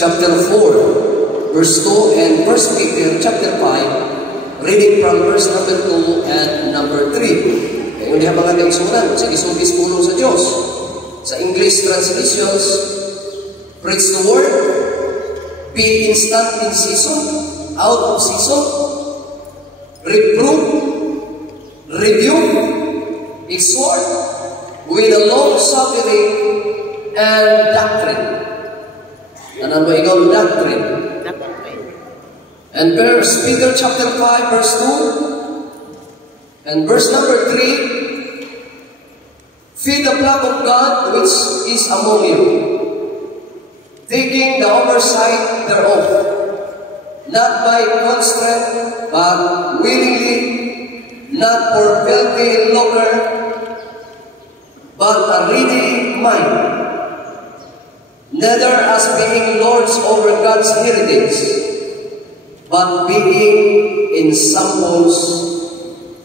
chapter 4, verse 2, and 1 Peter chapter 5, reading from verse number 2 and number 3. Kaya hindi mga kaigsunan, sa isugis pulong sa Diyos. Sa English translations, preach the word, be instant in season, out of season, reprove, rebuke, exhort, with a long suffering and doctrine. Ano ba ikaw? Doctrine. And First Peter chapter 5, verse 2, and verse number 3, feed the flock of God which is among you, taking the oversight thereof, not by constraint, but willingly, not for filthy lucre, but a ready mind, neither as being lords over God's heritage, but being ensamples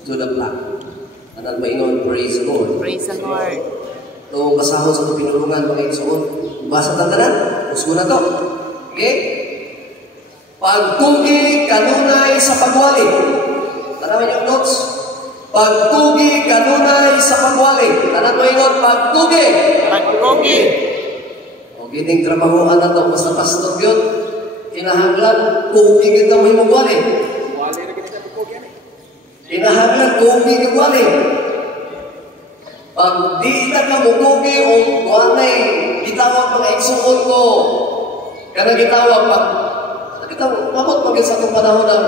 to the flock. Anong maingon? Praise the Lord. Praise the Lord. Itong basahon sa itong pinulungan, mga igsoon. Basa tantanan. Usko na to. Okay? Pagtugi kanunay sa pagwali. Tanaman yung notes. Pagtugi kanunay sa pagwali. Tanan maingon? Pagtugi. Pagtugi. O giting trabahoan na to. Basta pastor yun. Kinahanglan, tugi kita may magwali. Kinahanglan, tugi magwali. Pag di na ka mutugi o wanay, gitawag mga igsuon ko. Kanang gitawag, mamot pag sa itong panahon ng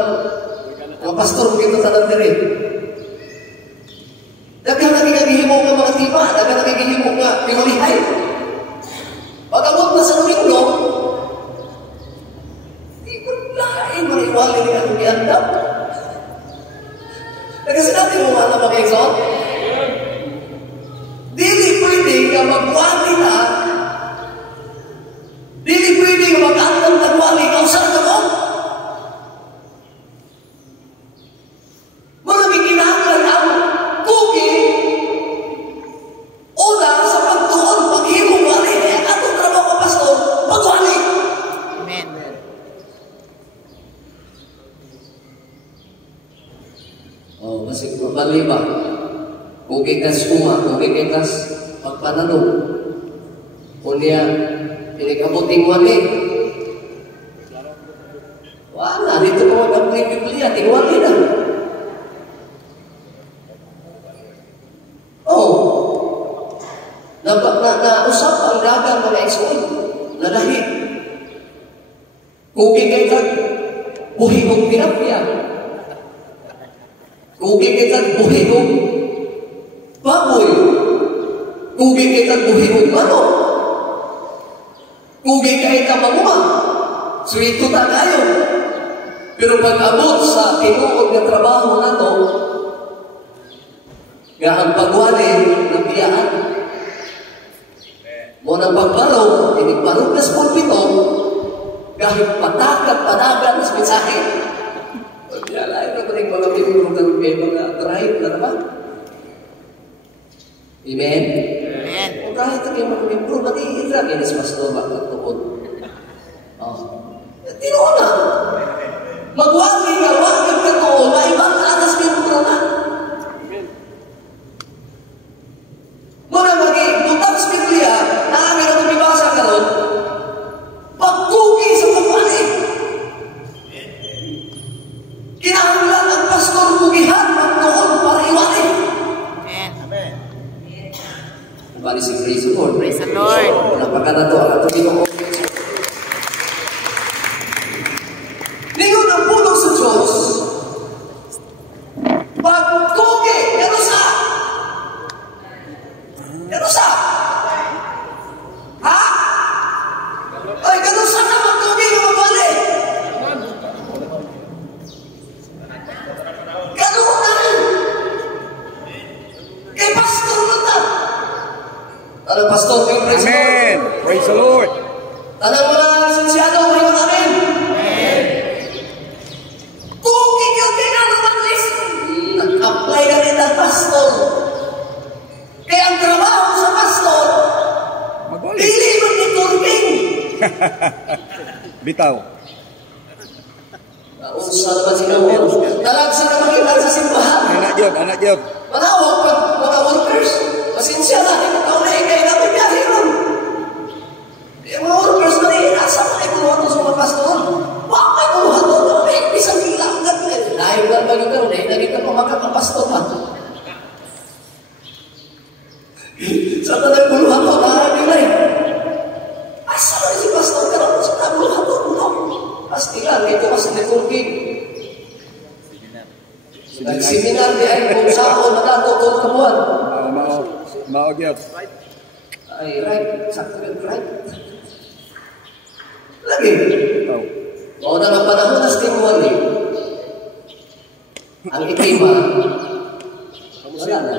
mga pastor mo gito sa nandiri. Dagang nagigihimo nga mga tiba, dagang nagigihimo nga pinalihay. Pag-abot na sa Domingo, di ko lain mga iwali ni atong iandap. Nagkasinabi mo mga mga igsuon? Dili pwede ka magwali na, dili pwede ka mag-andam tagwali, kausan ka mo. Mga giginahanglan ang kuki, una sa pagtuon, paghimong wali, atong trabaho ka pastor, magwali. Amen. Oh, masig mabali ba? Kugay kas uma, kugay kas pagpananong. Kunya, pinikabuting wali. Wala, dito ko mag-apply Biblia, tingwali na. Oh, nausap ang dagang mga igsoon, nalahi. Kugay kay kag, buhi kong tinapya. Kugay kay kag, buhi kong baboy. Kugay kay kag buhi kong manok. Kugay kay kag mamuma. Suwito ta kayo. Pero pag-abot sa tinuod na trabaho na to, nga ang pagwali ng biyaan. Mo nang pagbaro, inigbarog na sa pulpito, kahit patagat-padagan sa mensahe. Paglalay na ba rin mga pimurong ng mga drive na naman? Amen? Amen. O kahit na kayo mag-improve, matiisa kayo sa pastor magtutupod. Tinoon na. Magwagi ka, wagag ka to, maibang anas kayo na. Muna mag-ibutang sa Biblia, namin ang tumibasa ka ron, pagtugi sa pagwali. Kinahanglan ang pastor bugihan, magtuon para iwali. Amen. Bali si praise the Lord. Praise the Lord. Napakana to ang ato Ginoo. Ningon ang pulong sa Bitaw. Unsa naman sila mo? Talag sa namakitan sa simbahan. Anak Diyo. Manawag pag mga workers. Pasensya na, ikaw na ikay na may biyahe ron. Yung mga workers na rin, asa mo ay kumuha to sa mga pastor? Bakit kumuha to? May isang bilang ka. Layo lang ba yung gano'n? Naging ka pamagat ng pastor ha. Sa tanang kuluhan to, nakakalilay. Asa mo si pastor ka ron? Sa tanang kuluhan to, kuluhan. Pastilan, ito kasi networking. Nag-seminar di ay kung saan matatuto kamuan. Mao gyud. Ay, right. Sakto yun, right. Lagi. O na ng panahon na stimulan eh. Ang itima, wala na.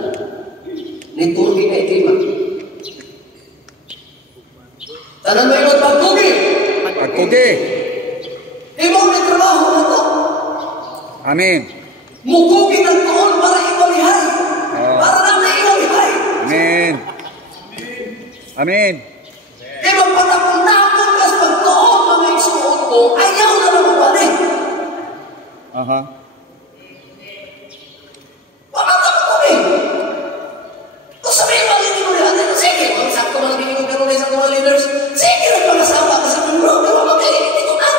Networking na itima. Tanan mo yung pagkugi. Pagkugi. Imo may trabaho na to. Amen. Mukugi ng tuon para iwalihay. Para na iwalihay. Amen. Amen. E magpatapon-tapon kas pagtuon mga isuot ko, ayaw na namabalik. Aha. Pakatapon ko eh. Kung sabihin mo, hindi mo rin natin, sige, kung sakto man ang binigong ganun sa mga leaders, sige, nagpangasawa ka sa mga bro, pero hindi ko na.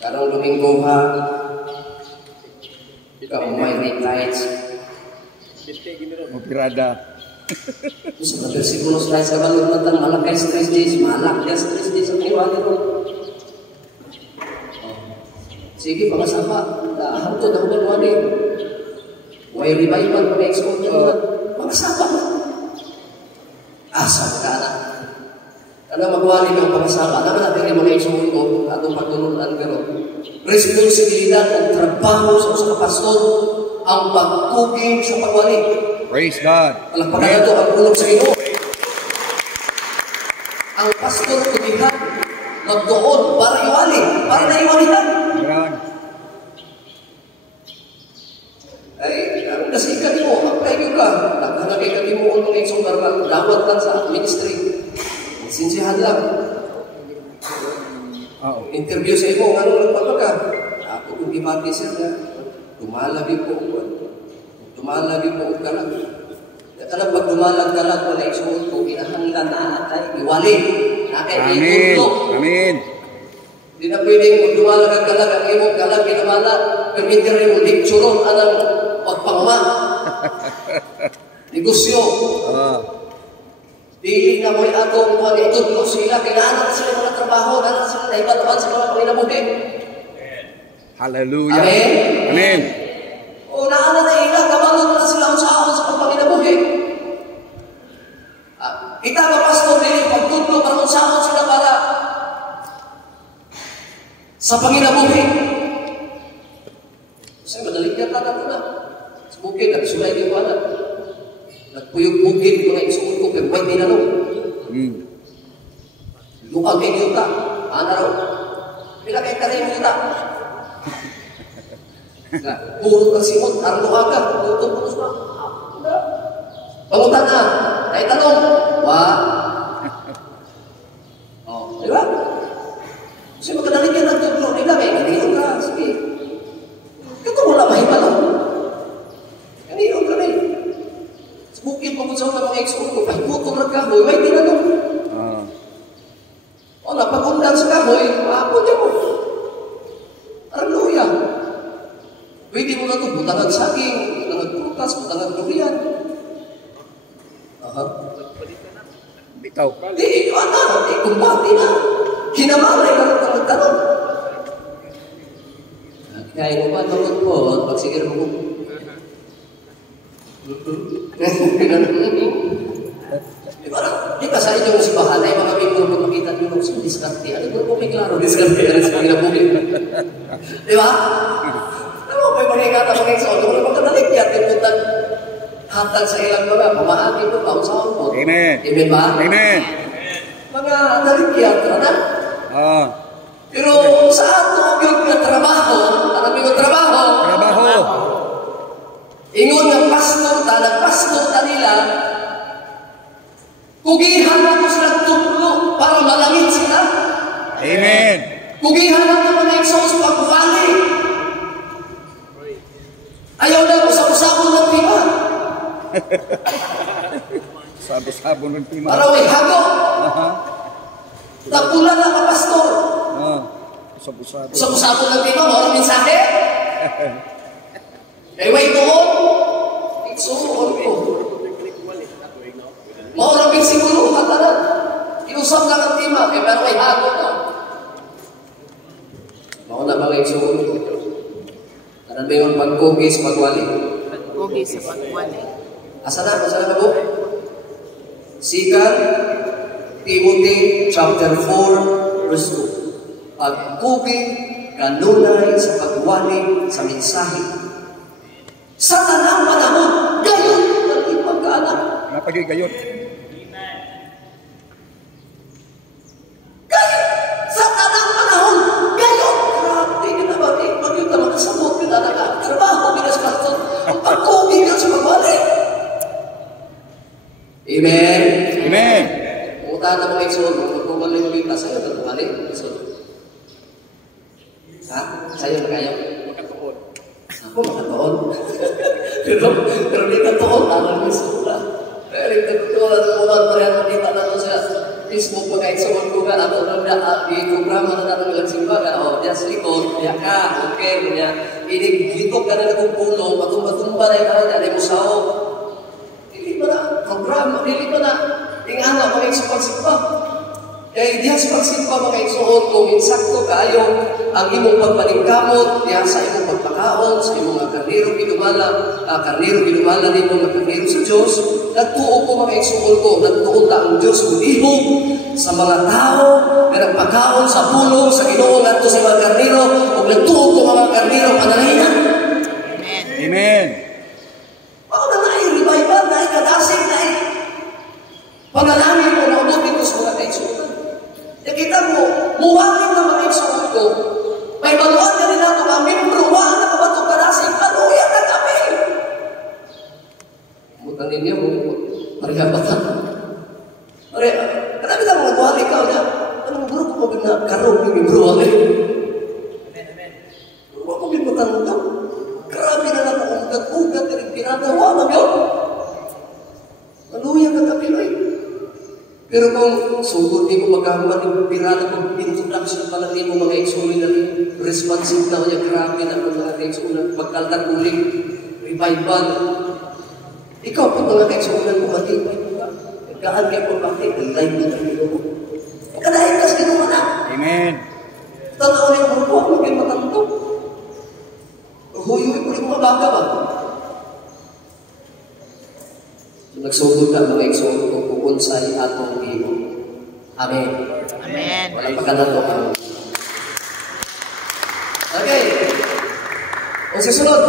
Karang Domingo ha, ikaw may nights. Pirada. Sa versikulo sa balod na tang malakay stress days, malakay stress days ang iwali mo. Sige, pangasama, hantod ako ng wali. May revival, may export na naman. Pangasama mo. Asal ka na. Ano magwali ng pangasama? Naman natin yung mga export ko, atong pagtulunan pero responsibilidad ng trabaho sa usa ka pastor ang pagtuging sa pagwali. Praise God. Palagpakan na ito ang ulog sa Ginoo. Ang pastor tugihan magdoon para iwali, para na iwalihan. Amen. Ay, ang nasikat mo, apply nyo ka. Naghanagay ka mo ang mga isang barang, dawat lang sa ministry. Sinsihan lang. Interview sa imo, ano nagpapaka? Ako kung ibati siya na, tumalagi po ako. Tumalagi po ako ka lang. Kaya pag tumalag ka lang, wala isuot ko, inahanglan na atay, iwali. Amen. Amen. Hindi na pwedeng tumalag ang kalag, ang imong kalag, kinamala, permitir yung lecturon, anang pagpangma. Negosyo. Dili na mo'y atong mga itudlo sila, kailangan sila mga trabaho, kailangan sila na ibatawan sa mga panginabuhi. Hallelujah. Amen? Amen. O naana na ilang, kabalot na sila sa ako sa panginabuhi. Kita ba, pastor, dili, pagtudlo, para kung saan sila para sa panginabuhi. Kasi madaling yan na na. Sa bukid, nagsulay din ko anak. Nagpuyog-bukid ko na isuot ko, pero may tinanong. Lukag kay yuta. Ano raw? Pila kay kare yung yuta. Puro kang simot, ang lukag ka. Tutong-punos pa. Pangutan na. Ay tanong. Di ba? Kasi magkadaling yan ang tuglo nila. May ganito ka. Sige. Ito mo lang mahimalo. Ganito ka rin. Bukid mo sa mga export ko, pahimutong ng kahoy, may tinanong. O, napagundang sa kahoy, maapon niya mo. Hallelujah. Pwede mo na ito, butangan saging, butangan prutas, butangan durian. Bitaw. Di, kumbati na. Kinamalay na rin ang magtanong. Kaya mo ba, tawag po, pagsigir mo ko. Di ba sa inyong simbahan ay mga bigong kung makita nyo sa diskarte? Ano po may klaro diskarte na sa mga bukid? Di ba? Ano may maningata mga iso? Ano magkadalik yan? Tinutag hatag sa ilang mga pamaagi po ba? Usahan po. Amen. Amen ba? Amen. Mga dalikyan, na? Pero sa ato yung trabaho, ano yung trabaho? Trabaho. Ingon ng pastor ta, nagpastor ta nila, kugihan ako sila tublo para malangit sila. Sabo-sabo ng tima. Para may hago. Aha. Tapula na ka, pastor. Sabo-sabo. Usap-usapon ng tima, maraming mensahe. Kaya way doon. Itsuon ko. Maraming siguro, hatanan. Inusap lang ang tima, kaya pero may hago na. Mauna ba kayo suon ko? Tanan ba yung pagkugis, pagwali? Pagkugi sa pagwali. Asa na ba po? 2 Timothy chapter 4 verse 2. Pagkuging kanunay sa pagwali sa mensahe. Sa tanang panahon, gayon ang ipagkaanak. Napagay gayon. Gayon! Sa tanang panahon, gayon! Grabe ka naman eh. Pag yun naman kasabot, pinanaga. Trabaho, pinaspasto. Ang pagkuging ka sa pagwali. Amen? Amen. Punta na mga isun, magkukumaling ulit ka sa'yo, magkumaling isun. Ha? Sa'yo na kayo? Makatuon. Ako, makatuon. pero di katuon, alam mo isun na. Pero di katuon, kuman pa rin makita na ito sa Facebook, magka-isun ko ka, ato na i-programa na natin ng simbaga, o, diyan sa likod, diyan ka, okay, diyan. Inigitok ka na nagpupulong, matumba-tumba na yung kanya, di mo sao. Dili ba na, programa, dili ba na, ingana, mga isu-pagsimpa. Kaya diyan sa pagsimpa, mga isuot, kung insakto kayo, ang imong pagpaningkamot, diyan sa imong pagpakaon, sa imong mga karnero ginumala ni mga karnero sa Diyos, nagtuo ko mga isuot ko, nagtuo ta ang Diyos ulihog sa mga tao, na nagpakaon sa pulong, sa Ginoo ngadto sa mga karnero, o nagtuo ko mga karnero panalahinan. Amen. Amen. Ako na revival, na kadasig, na panalangin mo, naabot ito sa mga kaisutan. Nakita mo, muwagin na mga isuot ko, may baluan ka rin nato, mga membro, wala na kabato kadasig, panuya na kami. Mutan ninyo, marigabatan. Marami na mga buwan ikaw na, anong grupo ko na karong yung membro ako eh. Huwag ko binutang ito. Grabe na lang ang ugat-ugat na rin pinatawa na yun. Maluya ka kapilay. Pero kung sugod di mo magkahamad yung pirata pag introduction pa lang di mo mga exuli na responsive na kanya, grabe na mga exuli na pagkaltan uling, revival. Ikaw po mga exuli na kumatibay mo ka. Nagkaan kayo po bakit? Live na lang nyo. Kadahin ka sa ginawa na. Amen. Tanaw na yung grupo, huwag kayo matanto. Huyuin ko rin mga baga ba? So, nagsugod ka mga exuli kung kukunsay atong imo. Amen. Amen. Walang pagkanato ka. Okay. Ang susunod.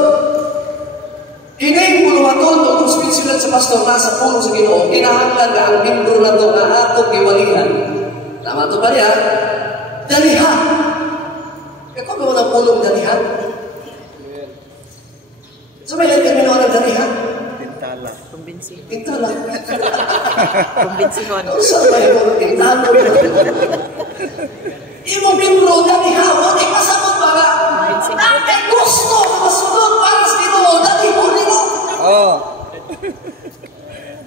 Kining puluhaton o kung sinulat sa pastor na sa puno sa Ginoo, kinahanglan nga ang membro na ito na atong iwalihan. Tama ito ba niya? Dalihan. Kaya kung mo ng pulong dalihan? So may lang termino ng dalihan? Tintala. Kumbinsihan. Tintala. Kumbinsihan. Saan ba yung tintala? Imong membro dalihan, huwag ipasabot ba nga? Nakay gusto na masunod para sa Ginoo, dalihan mo. Oh.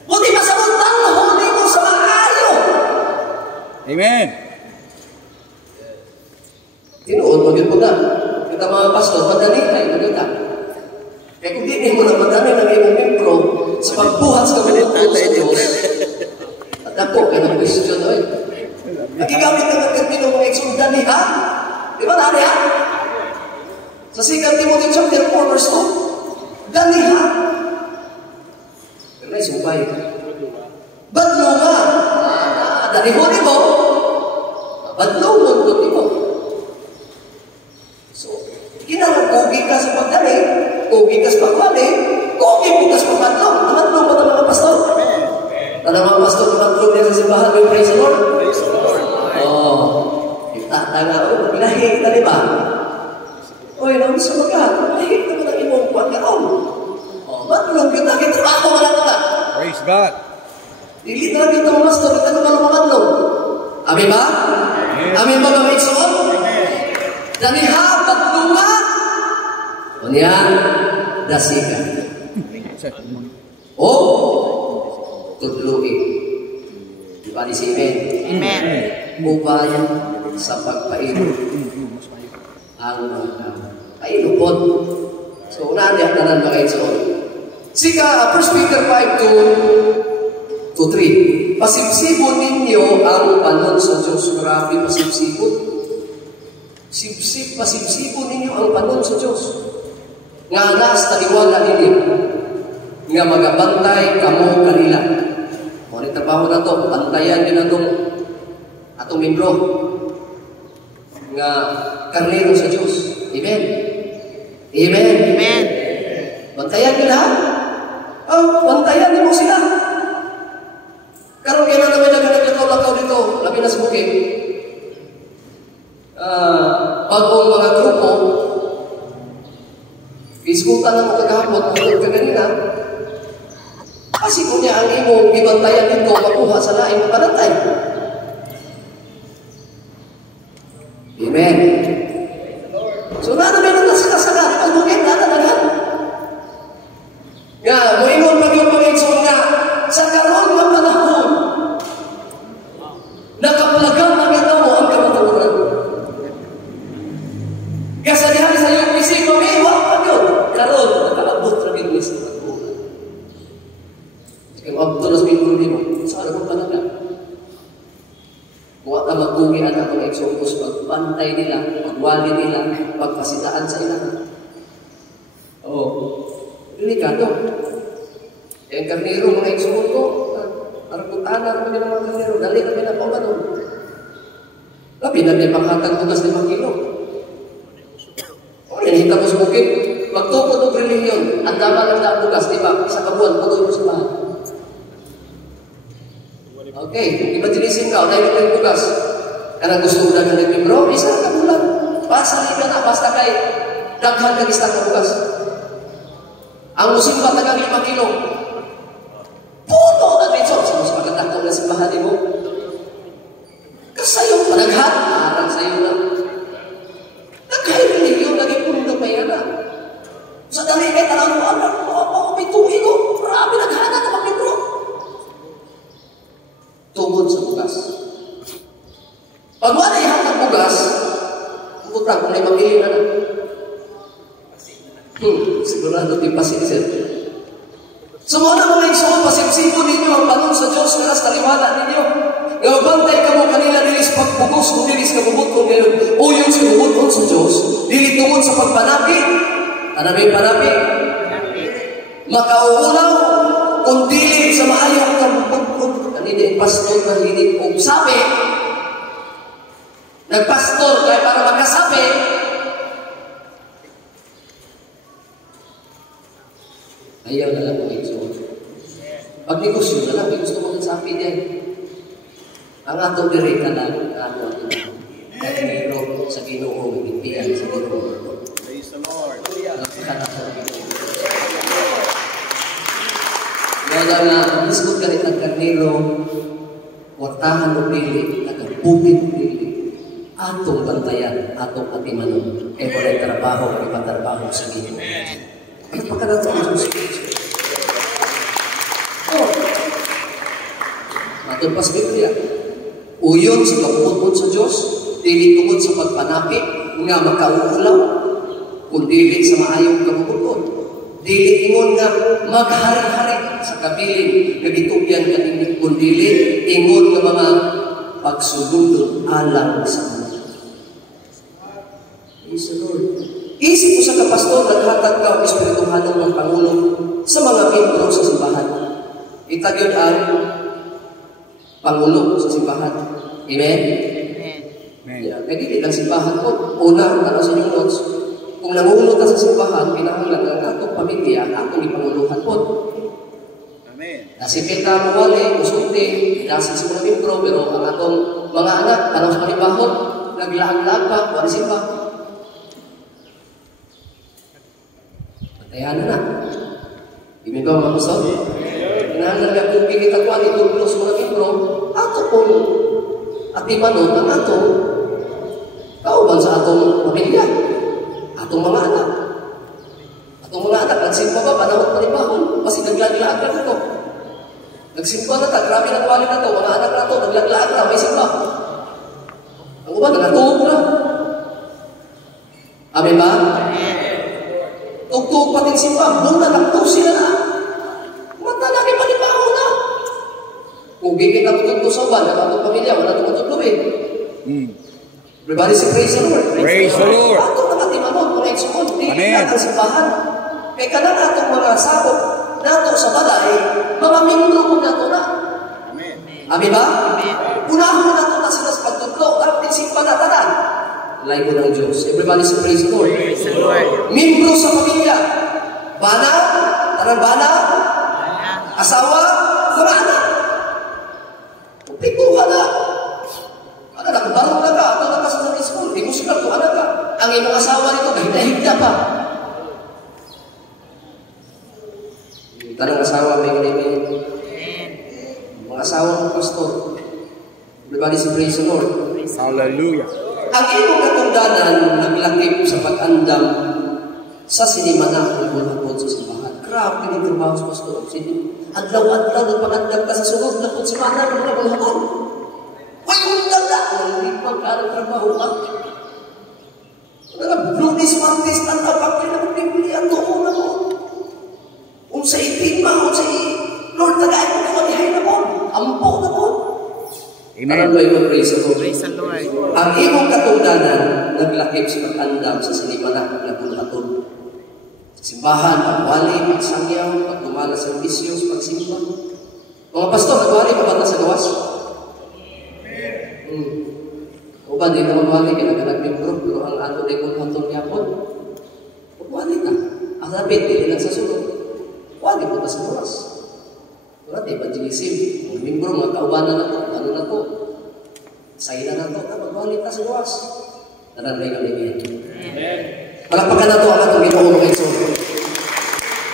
Buti masabutan mo, huli mo sa maayo. Amen. Tinuod, maging po na. Kita mga pastor, madali tayo, maganda. Kaya kung di mo na madali ng iyong membro sa pagbuhat sa kabutuan sa Diyos, at ako, ganang question na rin. Nagigamit ka ng termino mga eksundani, ha? Di ba, dali, ha? Sa 2 Timothy chapter 4, verse 2, dali, ha? Pero may sumpay. Badlo nga. Dalihon mo. Badlo mo. So, kinakakugi ka sa pagdali, kugi ka sa pagwali, kugi mo ka sa pagdalo. Namatlo ba ng mga pastor? Na mga pastor namatlo niya sa simbahan, may praise the Lord? Praise the Lord. Oh, itatanga o, pinahig na diba? Oy, naman sa mga, pinahig naman ang imong pagkaon. Oh, matulong kita, kitrabaho mo lang na. Praise God. Dili na kita mga pastor, kita naman ang mamatlo. Amin ba? Amin ba mga iksuon? Daliha, paglunga. O niyan, dasigan. o tudluin. Di ba di si Amen? Amen. Uban sa pagpailo ang pailupod. So, unahan niya na ng mga isoon. Sika, 1 Peter 5 to 3. Pasipsibon ninyo ang panon sa Diyos. Grabe, pasipsibon. Pasipsibon ninyo ang panon sa Diyos. Nga nas taliwala ninyo. Nga magabantay kamo kanila. Kung ano trabaho na to, bantayan nyo na atong membro. Nga karnero sa Diyos. Amen. Amen. Amen. Bantayan nyo na. Bantayan nyo mo sila. Karon kaya na naman naglakaw-lakaw dito, labi na sa bukid. Bagong mga grupo, iskutan na mo kagahapon, tulad ka ganina, kasi kung niya ang imong ibantayan dito, makuha sa laing mapanantay. Amen. So na naman ang nasikasagat, ang bukid, natanagan. Nga, mo ingon pag-yung nga, sa karoon ng panahon, nakapulagan ang ito mo ang kamaturan. Kaya sa dihan sa iyong pisig, mamiwa ka yun. Karoon, nakaabot na rin sa pagkuhan. Kaya abot na sa pinuli mo, sa alam mo talaga. Huwag ka magkugian ang mga eksopos, pagpantay nila, pagwali nila, pagpasitaan sa ilang. Oo. Delikado. Yung karnero, mga eksopos ko, Aragutana kami ng mga karnero, dali kami na pamanon. Labi na may panghatag bukas 5 kilo. O, nanihita mo sa bukid, magtukod o relihiyon, ang dama lang na bukas, di ba? Sa kabuan, putoy mo sa bahay. Okay, imaginisin ka, unahin mo yung bukas. Karang gusto mo na ng membro, isa ka bulan. Pasali ka na, basta kay daghan ka isa ka bukas. Ang musimba tagang 5 kilo. Puno na dito. Sa magandang na simbahan mo. Kasayo pa naghat. Arang sa'yo na. Nagkahirin yun. Naging puno pa yan na. Sa dali kay talang mo, anak mo, may tuwi ko. Marami naghana na mag-libro. Tungod sa bugas. Pag wala ihat ng bugas, putra kung may mamili na na. Sigurado yung pasinsin. Sumuna mga igsoon, pasipsipo ninyo ang panon sa Diyos na taliwala ninyo. Nga bantay ka mo kanila dilis pagbugos kung dilis ka bubutong ngayon. Uyon sa bubutong sa Diyos, dili tungod sa pagpanapi. Ano may panapi? Makauulaw kung dili sa maayong kabubutong. Kanina yung pastor na hinig kong sabi. Nagpastor kaya para magkasabi. Ayaw na lang mga igsoon. Pag negosyo na lang, may gusto mo sabi din. Ang atong direka na, ano ato karnero sa Ginoo, impian sa Ginoo. Praise the Lord. Nagkakalak sa Ginoo. Kaya nga, ang discord ka rin ang karnero, wartahan o pili, nagpupit o pili, atong bantayan, atong atimanon, e wala trabaho, ipatrabaho sa Ginoo. Pagkanato ang Diyos. Matulpas Biblia. Uyon sa pagpupod sa Diyos, dili tungod sa pagpanapit, nga makauulaw, kung dili sa maayong kabubukod. Dili ingon nga maghari-hari sa kabilin, nagitugyan kanini, kung dili ingon nga mga pagsulundon alang sa mga. Praise the Lord. Isip ko sa kapastor, naghatag ka ang espirituhanong ng Pangulo sa mga membro sa simbahan. Itagyon ang Pangulo sa simbahan. Amen? Amen. Yeah. Kaya hindi lang simbahan po. Una, ano sa inyong notes, kung nangungulo ka sa simbahan, pinahanglan ang atong pamilya, atong ipanguluhan po. Amen. Kasi kita mo wali, usunti, nasa sa mga membro, pero ang atong mga anak, tanong sa panibahon, naglaag-laag pa, wali simba. Ayan na. Ibig ba mga pastor? Pinahanglan nga kung kita ko ang itulong sa mga membro, ato pong atimanon ang ato kauban sa atong pamilya, atong mga anak. Atong mga anak, nagsimpa ba, panahon panibahon, kasi naglag-laag na ito. Nagsimba na ta, grabe na kwali na to, mga anak na to, naglaglaan na, may simba. Ang uban, nagatuog na. Amen ba? Tugtog pating simba, muna nagtuog sila na. Matalaki pa ni Pao na. Kung gigit na tutugtog sa uban, nakatong pamilya, wala tutugtog eh. Everybody say praise the Lord. Praise the Lord. Ato na katimanon, kung nagsukod, hindi Amen. na ang simbahan. Kaya ka na natong mga sabot, nato sa balay, mga mingro mo nato na. Amen. Amen ba? Unahon na nato na sila sa pagtutlo, tapos simpa na tanan. Layo ng Diyos. Everybody say praise the Lord. Praise the Lord. Membro sa pamilya. Bana, tarang bana, asawa, mga anak. Pito ka na. Ano, nakabarong na ka. Ito na ka sa Sunday school. Di ko sikat ko, ano ka. Ang iyong asawa nito, kahit-higda pa. Tanong asawa, may ganyan. Mga asawa ng pastor. Everybody say praise the Lord. Hallelujah. Ang iyong katungdanan naglakip sa pag-andam sa sinimana ng bulhapon sa simbahan. Grabe yung trabaho sa pastor. Adlaw-adlaw ng pag-andam ka sa sunod na po simana ng mga bulhapon. Huwag yung dala. Hindi magkano trabaho ka. Lunes, Martes, ang tapak nila ng Biblia. Tuon na mo. Kung sa itima, kung sa Lord, tagay mo na kanihay na mo. Ampo na mo. Amen. Ano yung praise the Lord? Praise the Lord. Ang iyong katungdanan naglakip sa pag-andam sa sinimana ng bulhaton. Sa simbahan, pagwali, pagsangyaw, pagdumala sa bisyo, sa pagsimba. Mga pastor, nagwali pa ba sa gawas? O ba, di na magwali, kinaganagbibro, pero ang ato na bulhaton yapon, magwali na. Ang napit, hindi lang sa sunod. Wali po na sa gawas. Wala, di ba, ginisip? Mga membro, mga kaubanan na to, ano na to? Sayla na to, magwali ka sa gawas. Nananay kami ngayon. Palakpakan na to ang atong ginoo mga iso.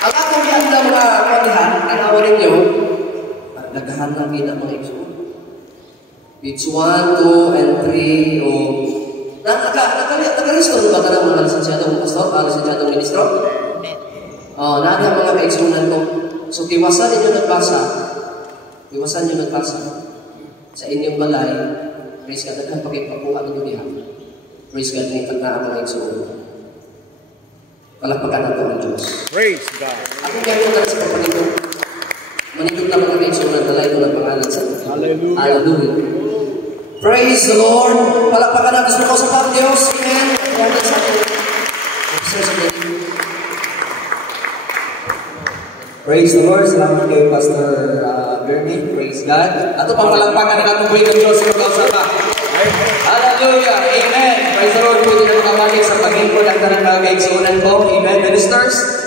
Ang atong gihanda mga kanihan, tanawan ninyo, naghahanap na mga iso. Page 1, 2, and 3, o... Nagalisto ba ka ng mga lisensyadong pastor, lisensyadong ministro? Nari ang mga kaigsunan ko. So, tiwasan ninyo nagbasa. Tiwasan ninyo nagbasa. Sa inyong balay, praise God, naghan pagkipakuha ng dulihan. Praise God, nitag na ang mga igsunan. Palakpakan na ito ang Diyos. Praise God. Akong gano'n na sa kapalito. Manigod na mga kaigsunan, balay ko ng pangalan sa Hallelujah. Hallelujah. Praise the Lord. Palakpakan na gusto ko sa pang Diyos. Amen. Amen sa atin. Praise the Lord. Salamat kay Pastor Bernie. Praise God. Ato pang palakpakan na natubuhin ng Diyos sa kausapa. Hallelujah. Amen. Praise the Lord. Pwede na makawagin sa pag-ingkod ang tanang mga kaigsunan ko. Amen. Ministers.